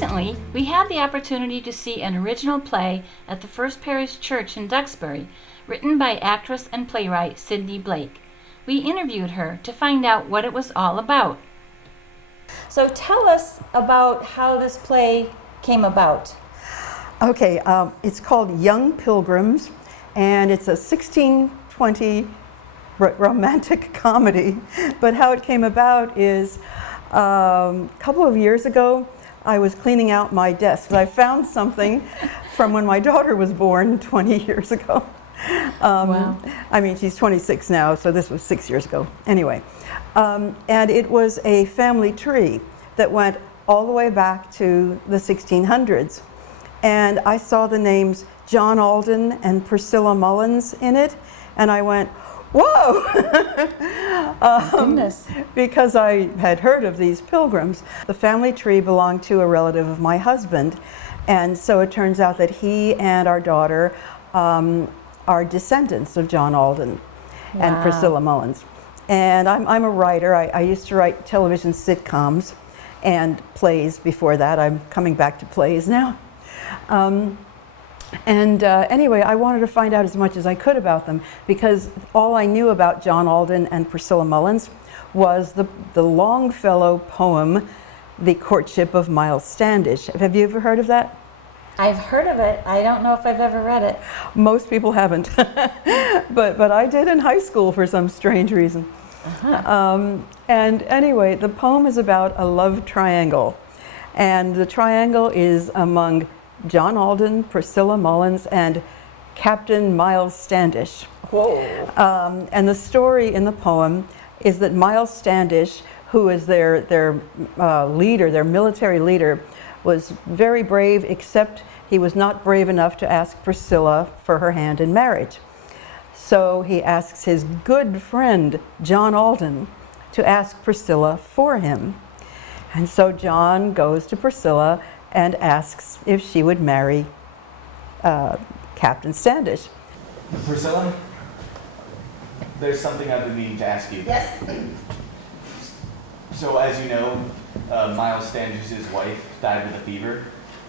Recently, we had the opportunity to see an original play at the First Parish Church in Duxbury, written by actress and playwright Sydney Blake. We interviewed her to find out what it was all about. So tell us about how this play came about. Okay, it's called Young Pilgrims, and it's a 1620 romantic comedy. But how it came about is a couple of years ago, I was cleaning out my desk. I found something from when my daughter was born 20 years ago. Wow. I mean, she's 26 now, so this was 6 years ago. Anyway, and it was a family tree that went all the way back to the 1600s. And I saw the names John Alden and Priscilla Mullins in it, and I went, whoa! Goodness. Because I had heard of these pilgrims. The family tree belonged to a relative of my husband, and so it turns out that he and our daughter are descendants of John Alden and Priscilla Mullins. And I'm a writer. I used to write television sitcoms and plays before that. I'm coming back to plays now. Anyway, I wanted to find out as much as I could about them, because all I knew about John Alden and Priscilla Mullins was the Longfellow poem, The Courtship of Miles Standish. Have you ever heard of that? I've heard of it. I don't know if I've ever read it. Most people haven't, but I did in high school for some strange reason. And anyway, the poem is about a love triangle, and the triangle is among John Alden, Priscilla Mullins, and Captain Miles Standish. Whoa. And the story in the poem is that Miles Standish, who is their leader, their military leader, was very brave, except he was not brave enough to ask Priscilla for her hand in marriage. So he asks his good friend, John Alden, to ask Priscilla for him. And so John goes to Priscilla and asks if she would marry Captain Standish. Priscilla, there's something I've been meaning to ask you. Yes? So as you know, Miles Standish's wife died with a fever,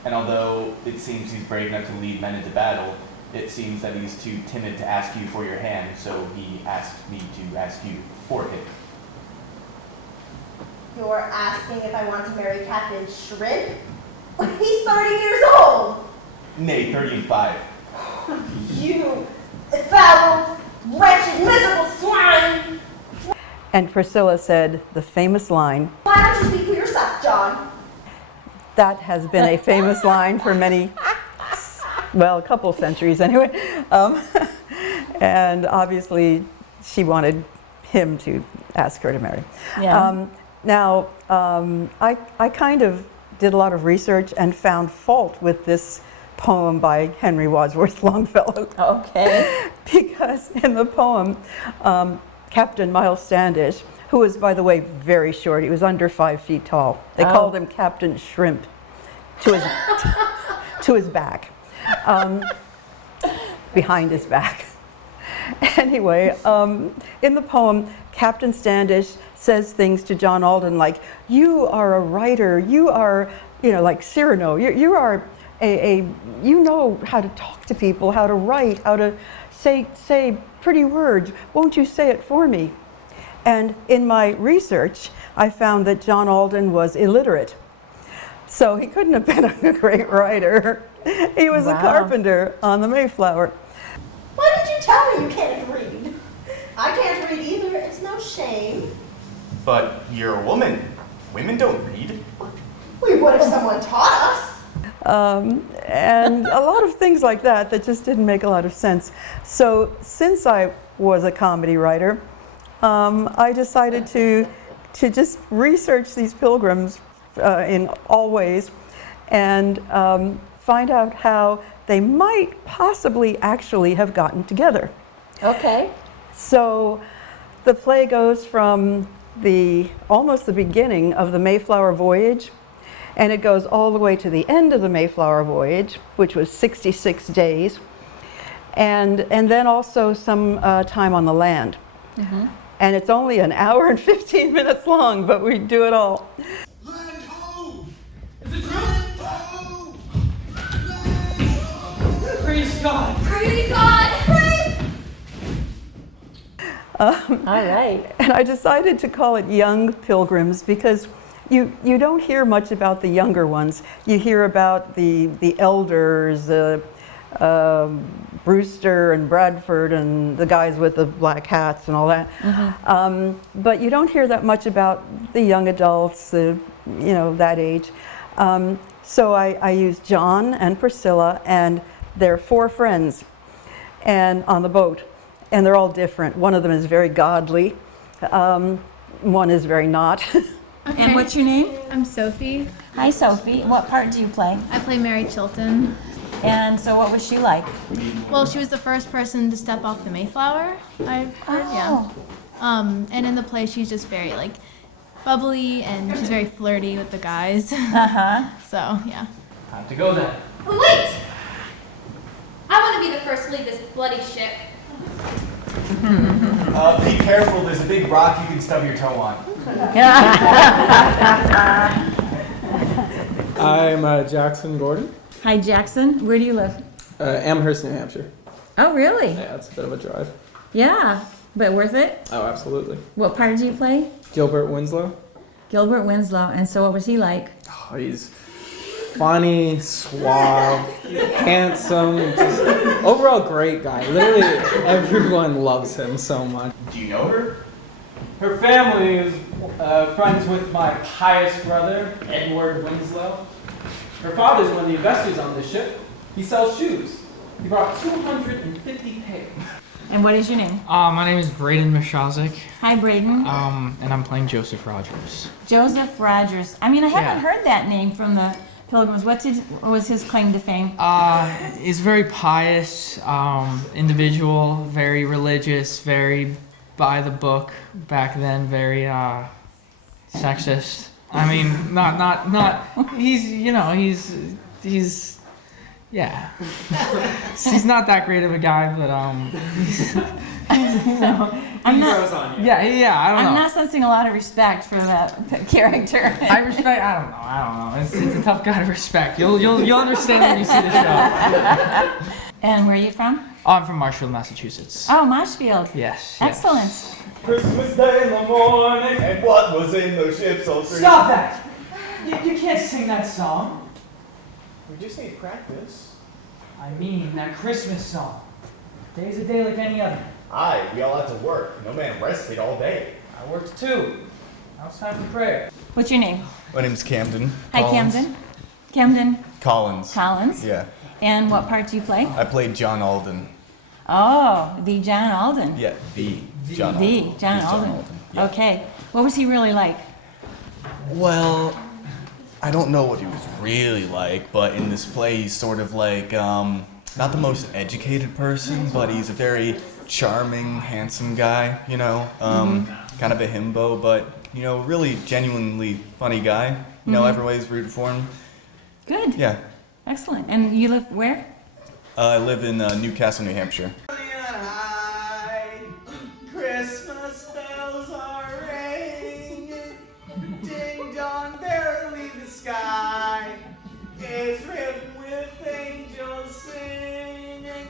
and although it seems he's brave enough to lead men into battle, it seems that he's too timid to ask you for your hand, so he asked me to ask you for him. You're asking if I want to marry Captain Shrimp? He's 30 years old! Nay, 35. You foul, wretched, miserable swine! And Priscilla said the famous line. Why don't you speak for yourself, John? That has been a famous line for many, well, a couple centuries anyway. And obviously she wanted him to ask her to marry. Yeah. I kind of did a lot of research and found fault with this poem by Henry Wadsworth Longfellow. Okay. Because in the poem, Captain Miles Standish, who was, by the way, very short, he was under 5 feet tall. They called him Captain Shrimp to his, to his back, behind his back. Anyway, in the poem, Captain Standish says things to John Alden like, you are a writer, you are, like Cyrano, you are you know how to talk to people, how to write, how to say pretty words. Won't you say it for me? And in my research, I found that John Alden was illiterate. So he couldn't have been a great writer. He was a carpenter on the Mayflower. Why did you tell me you can't read? I can't read either. It's no shame. But you're a woman. Women don't read. We would if someone taught us. And a lot of things like that just didn't make a lot of sense. So since I was a comedy writer, I decided to just research these pilgrims in all ways and find out how they might possibly actually have gotten together. Okay. So the play goes from almost the beginning of the Mayflower voyage, and it goes all the way to the end of the Mayflower voyage, which was 66 days, and then also some time on the land. Mm-hmm. And it's only an hour and 15 minutes long, but we do it all. Land ho! Is it true? Praise God! Praise God! Praise! All right. And I decided to call it Young Pilgrims because you don't hear much about the younger ones. You hear about the elders, Brewster and Bradford and the guys with the black hats and all that. But you don't hear that much about the young adults, that age. So I used John and Priscilla and their 4 friends and on the boat. And they're all different. One of them is very godly. One is very not. Okay. And what's your name? I'm Sophie. Hi, Sophie. What part do you play? I play Mary Chilton. And so what was she like? Well, she was the first person to step off the Mayflower, I've heard, Oh. yeah. And in the play, she's just very, like, bubbly, and she's very flirty with the guys. Uh-huh. So, yeah. Time to go then. Wait! I want to be the first to leave this bloody ship. Be careful, there's a big rock you can stub your toe on. I'm Jackson Gordon, Hi, Jackson. Where do you live? Amherst, New Hampshire. Oh, really? Yeah, it's a bit of a drive. Yeah. But worth it? Oh, absolutely. What part do you play? Gilbert Winslow. Gilbert Winslow. And so what was he like? Oh, he's funny, suave, handsome, just overall great guy. Literally everyone loves him so much. Do you know her? Her family is friends with my pious brother, Edward Winslow. Her father's one of the investors on this ship. He sells shoes. He brought 250 pairs. And what is your name? My name is Braden Mishazik, Hi, Braden. and I'm playing Joseph Rogers. Joseph Rogers. I mean, I haven't Yeah. heard that name from the Pilgrims. What was his claim to fame? He's a very pious individual, very religious, very by the book back then, very sexist. I mean, not. He's yeah. He's not that great of a guy, but I'm not. yeah. I don't know. I'm not sensing a lot of respect for that character. I respect. I don't know. It's a tough guy to respect. You'll understand when you see the show. And where are you from? Oh, I'm from Marshfield, Massachusetts. Oh, Marshfield. Yes. Excellent. Christmas Day in the morning, and what was in the ship's old tree? Stop that! You can't sing that song. We just need practice. I mean, that Christmas song. Day's a day like any other. Aye, we all had to work. No man rested all day. I worked too. Now it's time for prayer. What's your name? My name's Camden. Hi, Collins. Camden. Camden Collins. Collins. Yeah. And what part do you play? I played John Alden. Oh, the John Alden. Yeah, the John The Alden. John The Alden. Yeah. Okay. What was he really like? Well, I don't know what he was really like, but in this play he's sort of like, not the most educated person, but he's a very charming, handsome guy, kind of a himbo, but, really genuinely funny guy. Everybody's rooted for him. Good. Yeah. Excellent. And you live where? I live in Newcastle, New Hampshire. Christmas bells are ringing, ding dong, verily the sky is written with angels singing.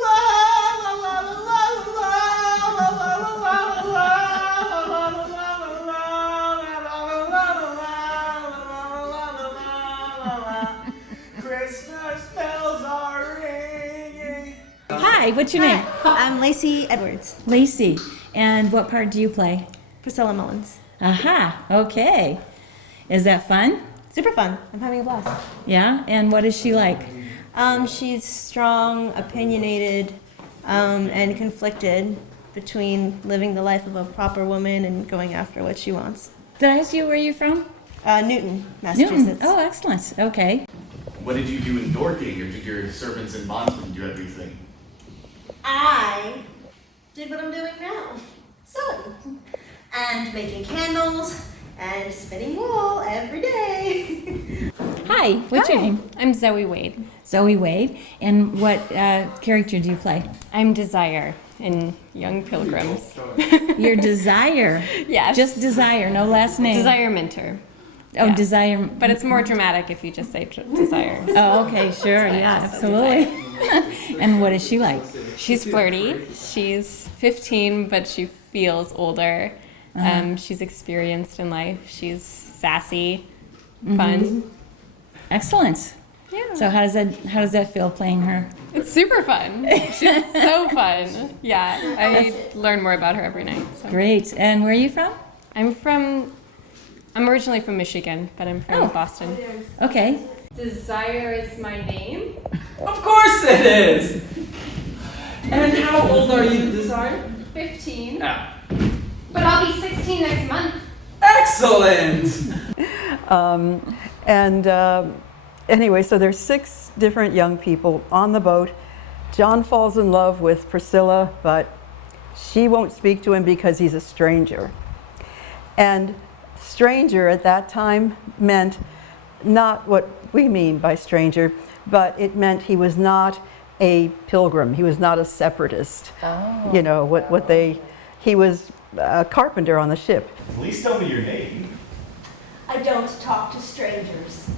La la la la la la la la la la la Christmas bells are ringing. Hi, what's your name? I'm Lacey Edwards. Lacey. And what part do you play? Priscilla Mullins. Aha. Okay. Is that fun? Super fun. I'm having a blast. Yeah. And what is she like? She's strong, opinionated, and conflicted between living the life of a proper woman and going after what she wants. Did I ask you where you're from? Newton, Massachusetts. Newton. Oh, excellent. Okay. What did you do in Dorking, or did your servants and bondsmen do everything? I did what I'm doing now. Sewing. And making candles and spinning wool every day. Hi. What's your name? I'm Zoe Wade. Zoe Wade. And what character do you play? I'm Desire in Young Pilgrims. Your Desire. Yes. Just Desire, no last name. Desire Minter. Oh, Yeah. desire. But it's more dramatic if you just say desire. Oh, okay, sure, yeah, absolutely. And what is she like? She's flirty. She's 15, but she feels older. She's experienced in life. She's sassy, fun. Excellent. Yeah. So how does that feel playing her? It's super fun. She's so fun. Yeah, I learn more about her every night. So. Great. And where are you from? I'm originally from Michigan, but I'm from Boston. Okay. Desire is my name? Of course it is! And how old are you, Desire? 15. Ah. But I'll be 16 next month. Excellent! Anyway, so there's 6 different young people on the boat. John falls in love with Priscilla, but she won't speak to him because he's a stranger. And stranger at that time meant not what we mean by stranger, but it meant he was not a pilgrim. He was not a separatist. Oh. You know, he was a carpenter on the ship. Please tell me your name. I don't talk to strangers.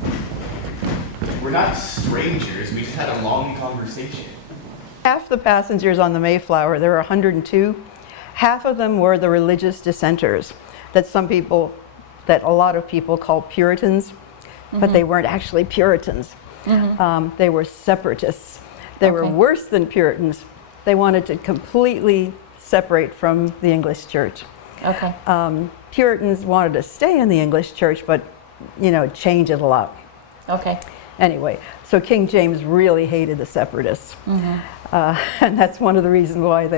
We're not strangers, we just had a long conversation. Half the passengers on the Mayflower, there were 102, half of them were the religious dissenters that a lot of people call Puritans, but they weren't actually Puritans. They were separatists. They were worse than Puritans. They wanted to completely separate from the English church. Okay. Puritans wanted to stay in the English church, but, change it a lot. Okay. Anyway, so King James really hated the separatists. And that's one of the reasons why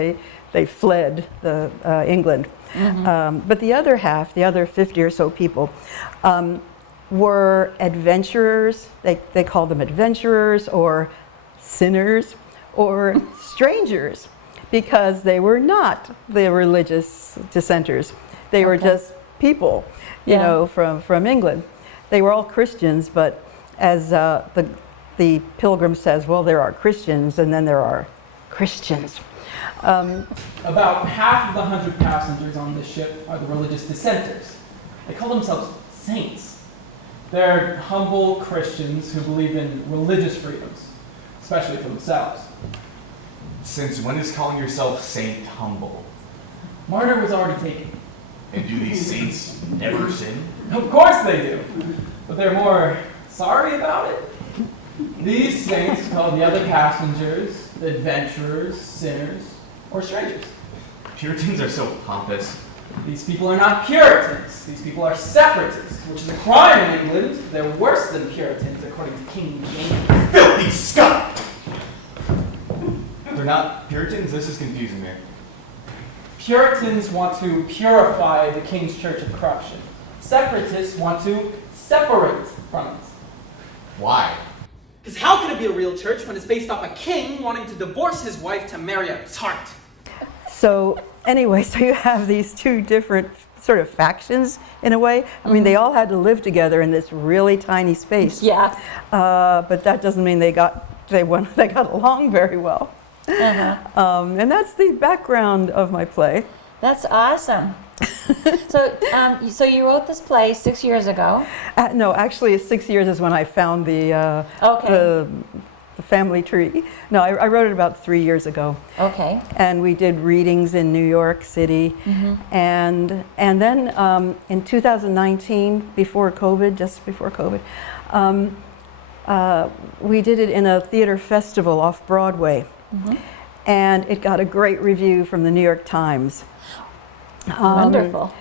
they fled England. But the other half, the other 50 or so people, were adventurers. They called them adventurers or sinners or strangers because they were not the religious dissenters. They were just people, from England. They were all Christians, but as the Pilgrim says, well, there are Christians and then there are Christians. About half of the 100 passengers on this ship are the religious dissenters. They call themselves saints. They're humble Christians who believe in religious freedoms, especially for themselves. Since when is calling yourself Saint humble? Martyr was already taken. And do these saints never sin? Of course they do, but they're more sorry about it. These saints call the other passengers adventurers, sinners, or strangers. Puritans are so pompous. These people are not Puritans. These people are separatists, which is a crime in England. They're worse than Puritans, according to King James. Filthy scum! They're not Puritans? This is confusing me. Puritans want to purify the King's Church of corruption. Separatists want to separate from it. Why? Because how can it be a real church when it's based off a king wanting to divorce his wife to marry out his heart? So anyway, so you have these 2 different sort of factions in a way. I mean, they all had to live together in this really tiny space. Yeah. But that doesn't mean they got along very well. And that's the background of my play. That's awesome. So you wrote this play 6 years ago. No, actually, 6 years is when I found the family tree. No, I wrote it about 3 years ago. Okay. And we did readings in New York City, and then in 2019, just before COVID, we did it in a theater festival off Broadway, and it got a great review from the New York Times. Wonderful.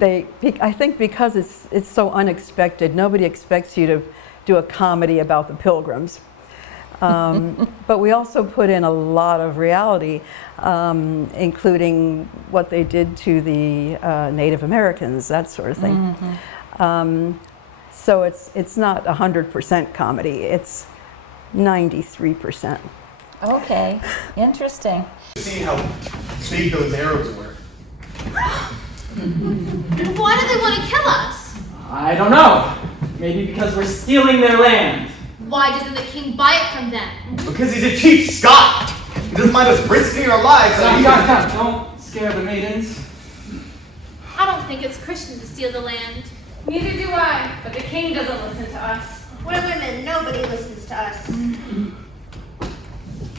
I think because it's so unexpected, nobody expects you to do a comedy about the Pilgrims. But we also put in a lot of reality, including what they did to the Native Americans, that sort of thing. So it's not 100% comedy, it's 93%. Okay, interesting. See how big those arrows were. Why do they want to kill us? I don't know. Maybe because we're stealing their land. Why doesn't the king buy it from them? Because he's a cheap Scot. He doesn't mind us risking our lives. Don't scare the maidens. I don't think it's Christian to steal the land. Neither do I, but the king doesn't listen to us. We're women. Nobody listens to us.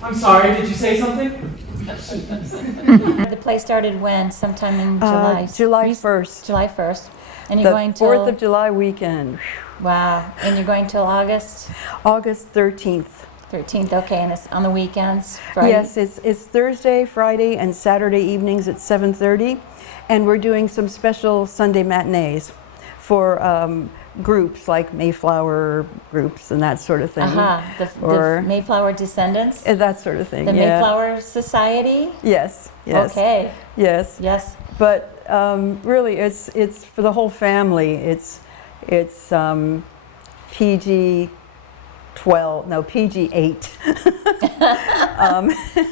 I'm sorry, did you say something? The play started when? Sometime in July? July 1st. July 1st. And you're The going till... 4th of July weekend. Wow. And you're going till August? August 13th. 13th, okay. And it's on the weekends? Friday? Yes, it's Thursday, Friday, and Saturday evenings at 7:30. And we're doing some special Sunday matinees for groups like Mayflower groups and that sort of thing. The Mayflower Descendants? That sort of thing, The yeah. Mayflower Society? Yes, yes. Okay. Yes. Yes. But really, it's for the whole family. It's PG 12, no, PG 8.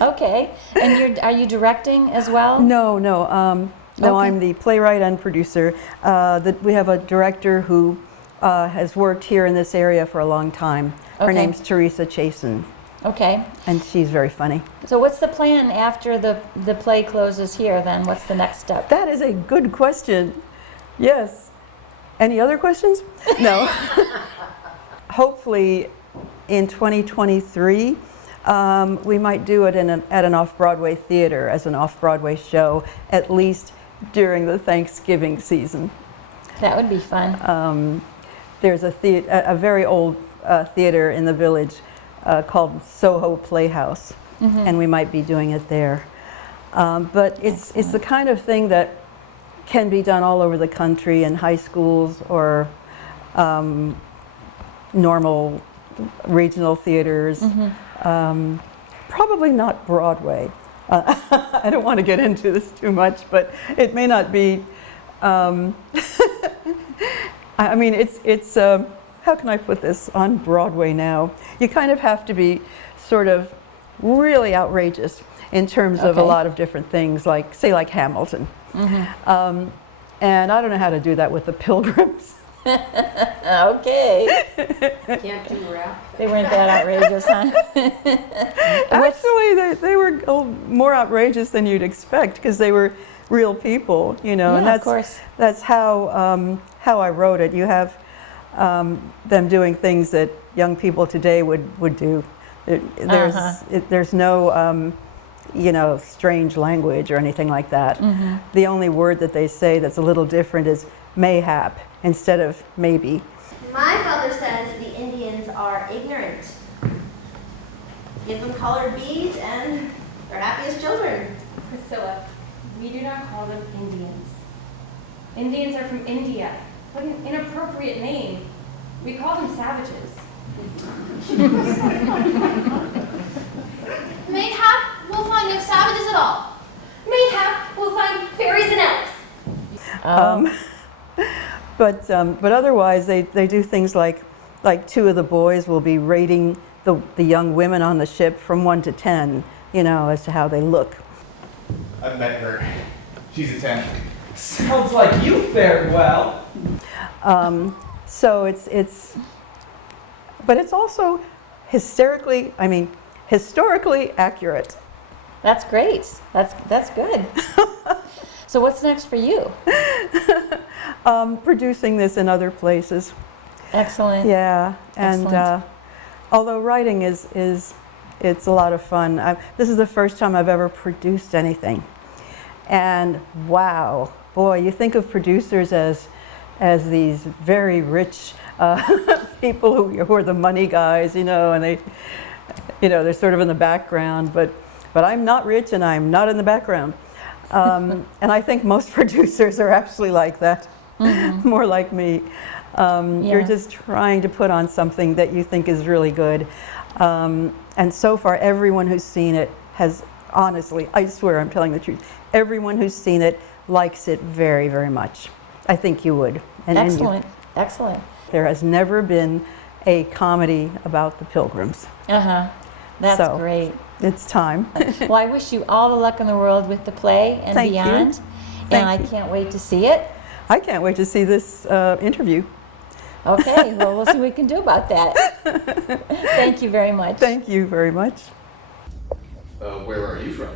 Okay. And are you directing as well? No, no, Okay. I'm the playwright and producer. We have a director who has worked here in this area for a long time. Her Okay. name's Teresa Chasen, Okay. and she's very funny. So what's the plan after the play closes here then? What's the next step? That is a good question. Yes. Any other questions? No. Hopefully in 2023, we might do it at an off-Broadway theater as an off-Broadway show, at least during the Thanksgiving season. That would be fun. There's a very old theater in the village called Soho Playhouse, and we might be doing it there. But it's the kind of thing that can be done all over the country in high schools or normal regional theaters. Probably not Broadway. I don't want to get into this too much, but it may not be. I mean, it's how can I put this on Broadway now? You kind of have to be sort of really outrageous in terms of a lot of different things, like, say, like Hamilton. And I don't know how to do that with the Pilgrims. Okay. Can't do rap. They weren't that outrageous, huh? Actually, they were more outrageous than you'd expect because they were real people, you know. Yeah, and that's, of course. That's how I wrote it. You have them doing things that young people today would do. There's no you know, strange language or anything like that. The only word that they say that's a little different is mayhap instead of maybe. My father says the Indians are ignorant. Give them colored beads and they're happy as children. Priscilla, we do not call them Indians. Indians are from India. What an inappropriate name. We call them savages. Mayhap we'll find no savages at all. Mayhap we'll find fairies and elves. But otherwise, they do things like two of the boys will be rating the young women on the ship from 1 to 10, you know, as to how they look. I've met her. She's a 10. Sounds like you fared well. So but it's also historically accurate. That's great. That's good. So what's next for you? Producing this in other places. Excellent. Yeah, and Excellent. although writing it's a lot of fun. This is the first time I've ever produced anything, and wow, boy, you think of producers as these very rich people who are the money guys, you know, and they're sort of in the background, but I'm not rich and I'm not in the background. And I think most producers are actually like that, more like me. You're just trying to put on something that you think is really good. And so far, everyone who's seen it has, honestly, I swear I'm telling the truth, everyone who's seen it likes it very, very much. I think you would. Excellent. Excellent. There has never been a comedy about the Pilgrims. That's great. It's time. Well, I wish you all the luck in the world with the play and Thank beyond. you. And I can't wait to see it. I can't wait to see this interview. Okay, well, we'll see what we can do about that. Thank you very much. Thank you very much. Where are you from?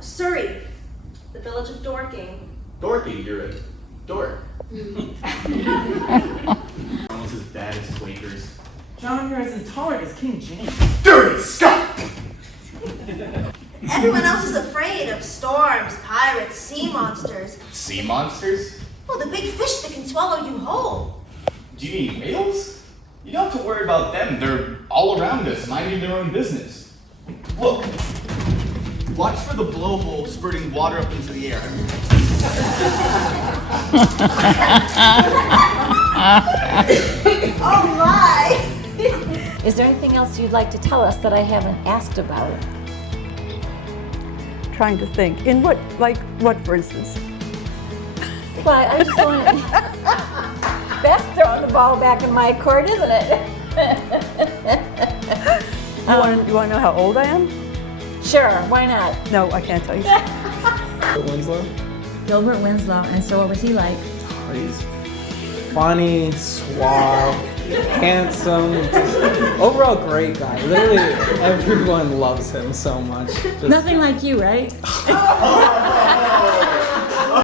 Surrey, the village of Dorking. Dorking, you're a dork. Almost as bad as Quakers. John, you're as intolerant as King James. Dirty Scott! Everyone else is afraid of storms, pirates, sea monsters. Sea monsters? Well, the big fish that can swallow you whole. Do you mean whales? You don't have to worry about them. They're all around us, minding their own business. Look. Watch for the blowhole spurting water up into the air. Oh my! Is there anything else you'd like to tell us that I haven't asked about? Trying to think. In what, for instance? Well, I just want to... That's throwing the ball back in my court, isn't it? You want to know how old I am? Sure, why not? No, I can't tell you. Gilbert Winslow? Gilbert Winslow, and so what was he like? He's funny, suave, handsome, just overall great guy. Literally everyone loves him so much. Just, Nothing like you, right?